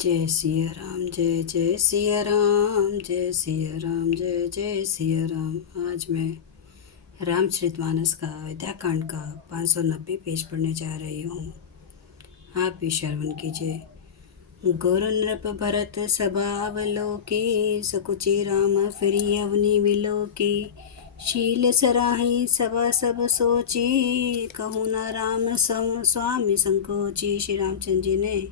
जय सिया राम, जय जय सिया राम, जय सिया राम, जय जय सिया राम। आज मैं रामचरितमानस का अयोध्याकांड का 590 पेज पढ़ने जा रही हूँ। आप भी श्रवण कीजिए। गुरु नृप भरत सभा अवलोकी, सकुचि राम फिरी अवनि विलोकी। शील सराही सभा सब सोची, कहूँ न राम स्वामी संकोची। श्री रामचंद्र जी ने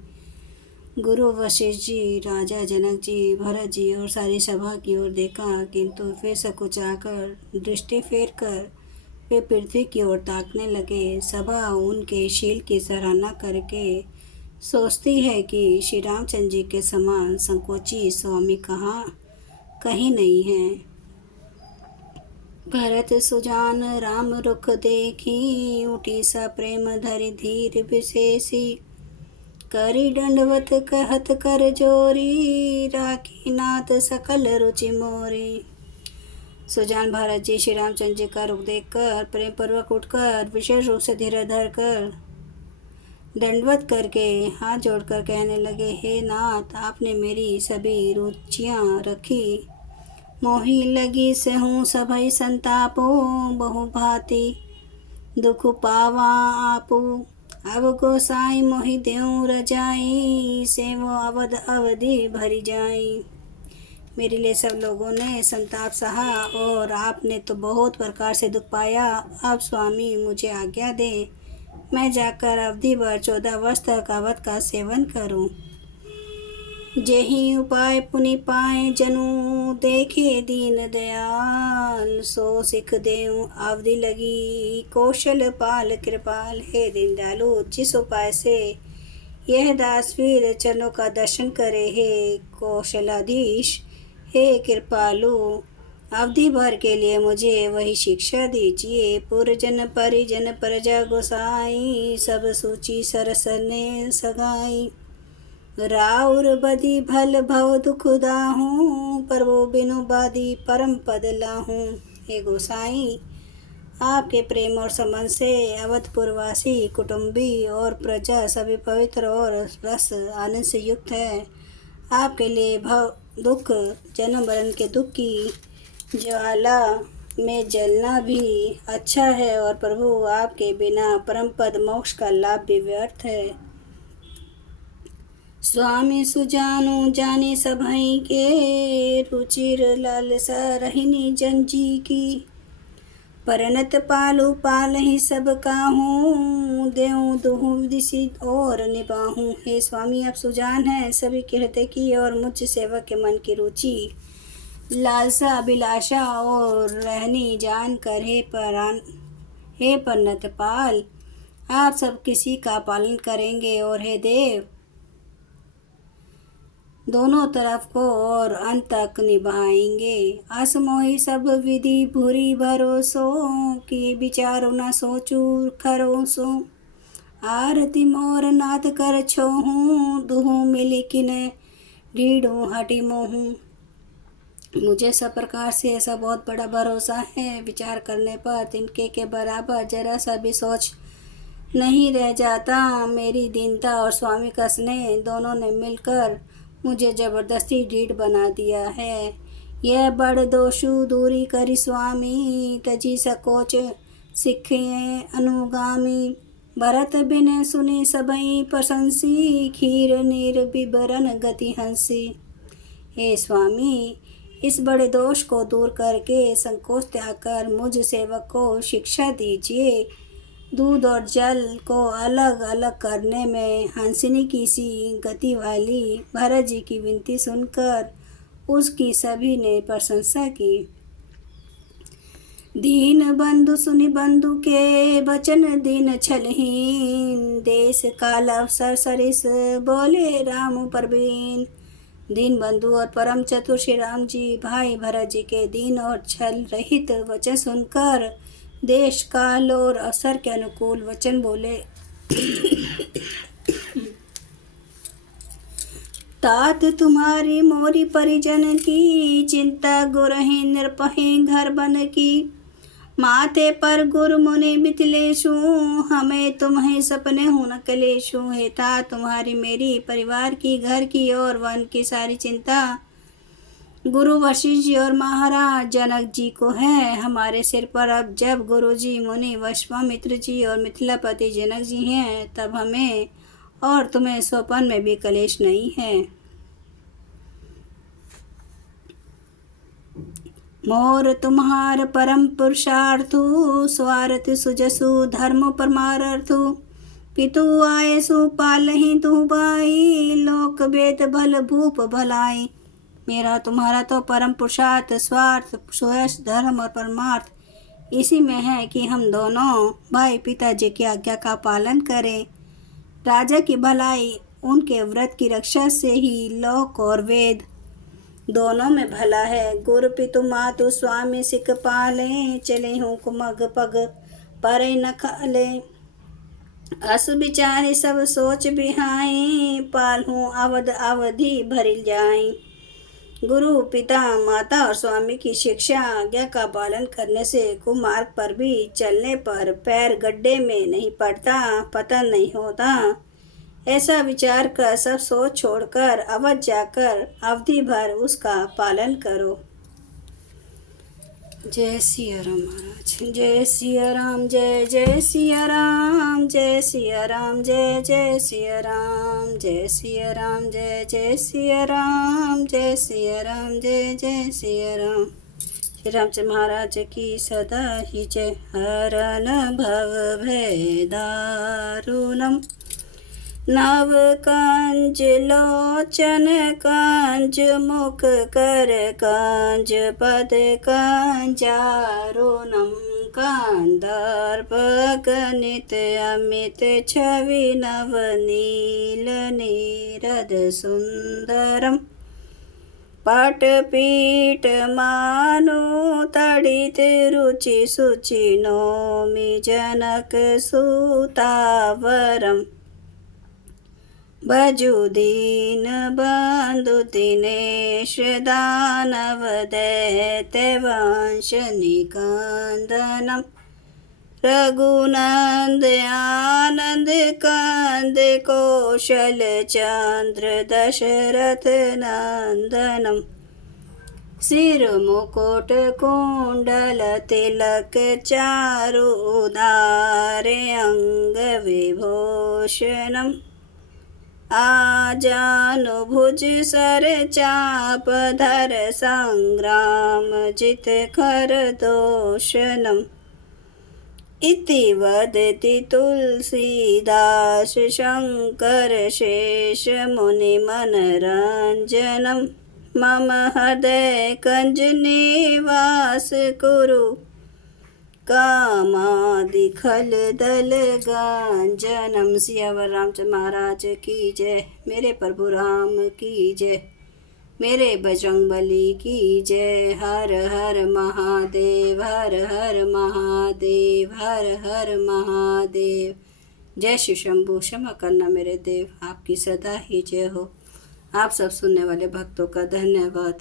गुरु वशिष्ठ जी, राजा जनक जी, भरत जी और सारी सभा की ओर देखा, किंतु फिर सकुचाकर दृष्टि फेर कर वे पृथ्वी की ओर ताकने लगे। सभा उनके शील की सराहना करके सोचती है कि श्री रामचंद्र जी के समान संकोची स्वामी कहीं नहीं है। भरत सुजान राम रुख देखी, उठी सा प्रेम धरि धीर विशेषी। करी दंडवत कहत कर जोरी, राखी नाथ सकल रुचि मोरी। सुजान भारत जी श्री रामचंद्र जी का रुख देखकर प्रेम पूर्वक उठकर विशेष रूप से धीरे धर कर दंडवत करके हाथ जोड़कर कहने लगे, हे नाथ, आपने मेरी सभी रुचियां रखी। मोही लगी से हूँ सभई संतापो, बहु भांति दुख पावा आपू। अब गोसाई मोहि देऊँ रजाई, सेवो अवध अवधि भरी जाई। मेरे लिए सब लोगों ने संताप सहा और आपने तो बहुत प्रकार से दुख पाया। अब स्वामी मुझे आज्ञा दे, मैं जाकर अवधि भर 14 वर्ष तक अवध का सेवन करूं। जेहि उपाय पुनि पाए जनु, देखे दीन दयाल। सो सिख देऊँ अवधि लगी, कौशल पाल कृपाल। हे दीनदयालु, जिस उपाय से यह दासवीर चरणों का दर्शन करे, हे कौशलाधीश, हे कृपालु, अवधि भर के लिए मुझे वही शिक्षा दीजिए। पुरजन परिजन प्रजा गोसाई, सब सूची सरस ने सगाई। राउर बदी भल भव दुख दाहूँ, प्रभु बिनु बादी परम पद लाहूँ। हे गोसाई, आपके प्रेम और संबंध से अवधपुरवासी कुटुंबी और प्रजा सभी पवित्र और रस आनंद से युक्त है। आपके लिए भव दुख, जन्म मरण के दुख की ज्वाला में जलना भी अच्छा है, और प्रभु आपके बिना परम पद मोक्ष का लाभ भी व्यर्थ है। स्वामी सुजानु जाने सभई के, रुचिर लालसा रहिनी जन जी की। परनत पालू पालहि सब काहूँ, देऊँ दुहु दिशि और निबाहूँ। हे स्वामी, आप सुजान हैं सभी के हृदय की और मुझ सेवक के मन की रुचि, लालसा, अभिलाषा और रहनी जान कर हे परनत पाल, आप सब किसी का पालन करेंगे। और हे देव, दोनों तरफ को और अंत तक निभाएंगे। असमोहि सब विधि भूरी भरोसो, कि विचारो न सोचू खरोसो। आरती मोर नाथ कर छोहूँ, दुहु मिली किन ढीढ़ू हटी मोहूँ। मुझे सब प्रकार से ऐसा बहुत बड़ा भरोसा है, विचार करने पर तिनके के बराबर जरा सा भी सोच नहीं रह जाता। मेरी दीनता और स्वामी का स्नेह दोनों ने मिलकर मुझे जबरदस्ती ढीठ बना दिया है। यह बड़ दोषु दूरी करी स्वामी, तजी सकोच सिखे अनुगामी। भरत बिन सुनी सबई प्रशंसी, खीर नीर बिबरन गति हंसी। हे स्वामी, इस बड़े दोष को दूर करके संकोच त्याग कर मुझ सेवक को शिक्षा दीजिए। दूध और जल को अलग अलग करने में हंसिनी की सी गति वाली भरत जी की विनती सुनकर उसकी सभी ने प्रशंसा की। दीन बंधु सुनि बंधु के वचन दीन छलहीन, देश काल अवसर सरिस बोले राम परवीन। दीन बंधु और परम चतुर श्री राम जी भाई भरत जी के दीन और छल रहित वचन सुनकर देश काल और अवसर के अनुकूल वचन बोले। तात तुम्हारी मोरी परिजन की, चिंता गुरहि निरपहि घर बन की। माथे पर गुरु मुनि मिथिलेशु, हमें तुम्हें सपने हूँ न कलेशु। हेता तुम्हारी मेरी परिवार की, घर की और वन की सारी चिंता गुरु वशिष्ठ जी और महाराज जनक जी को है हमारे सिर पर। अब जब गुरु जी मुनि विश्वामित्र जी और मिथिलापति जनक जी हैं, तब हमें और तुम्हें स्वपन में भी कलेश नहीं है। मोर तुम्हार परम पुरुषार्थु, स्वार्थ सुजसु धर्म परमारर्थु। पितु आयसु पालहि तु बाई, लोक वेद भल भूप भलाई। मेरा तुम्हारा तो परम पुरुषार्थ, स्वार्थ, सुयश, धर्म और परमार्थ इसी में है कि हम दोनों भाई पिताजी की आज्ञा का पालन करें। राजा की भलाई उनके व्रत की रक्षा से ही लोक और वेद दोनों में भला है। गुरु पितु मातु स्वामी सिख पाले, चले हूँ कुमग पग परे न खाले। अस विचारे सब सोच बिहाई, पाल हूँ अवध अवधि भरिल जाई। गुरु पिता माता और स्वामी की शिक्षा आज्ञा का पालन करने से कुमार्ग पर भी चलने पर पैर गड्ढे में नहीं पड़ता, पतन नहीं होता। ऐसा विचार कर सब सोच छोड़कर अवध जाकर अवधि भर उसका पालन करो। जय सिया राम महाराज। जय सिया राम, जय जय सिया राम, जय सिया राम, जय जय सिया राम, जय सिया राम, जय जय सिया राम, जय सिया राम, जय जय सिया राम। श्री रामचंद्र महाराज की सदा ही जय। हरन भव भय दारुणम, नव कंज लोचन कंज मुख कर कंज पद कंजारुणम। कांदार्प गणित अमित छवि नव नील नीरद सुंदरम। पटपीठ मानु तड़ित रुचि सुचि नौमि जनक सुतावरम। भजु दीन बंधु दिनेश दानव दैत्य वंश निकंदनम। रघुनंद आनंद कंद कौशल चंद्र दशरथ नंदनम। सिर मुकुट कुंडल तिलक चारु उदारे अंग विभूषणम। आजानुभुज सर चाप धर संग्राम जित खर दोषनम। इति वदति तुलसीदास शंकर शेष मुनि मनरंजनम। मम हृदय कंज निवास कुरु, कामादि खल दल गांजनम। सियावर रामचंद्र महाराज की जय। मेरे प्रभु राम की जय। मेरे बजरंगबली की जय। हर हर महादेव, हर हर महादेव, हर हर महादेव। जय शिव शंभू। क्षमा करना मेरे देव, आपकी सदा ही जय हो। आप सब सुनने वाले भक्तों का धन्यवाद।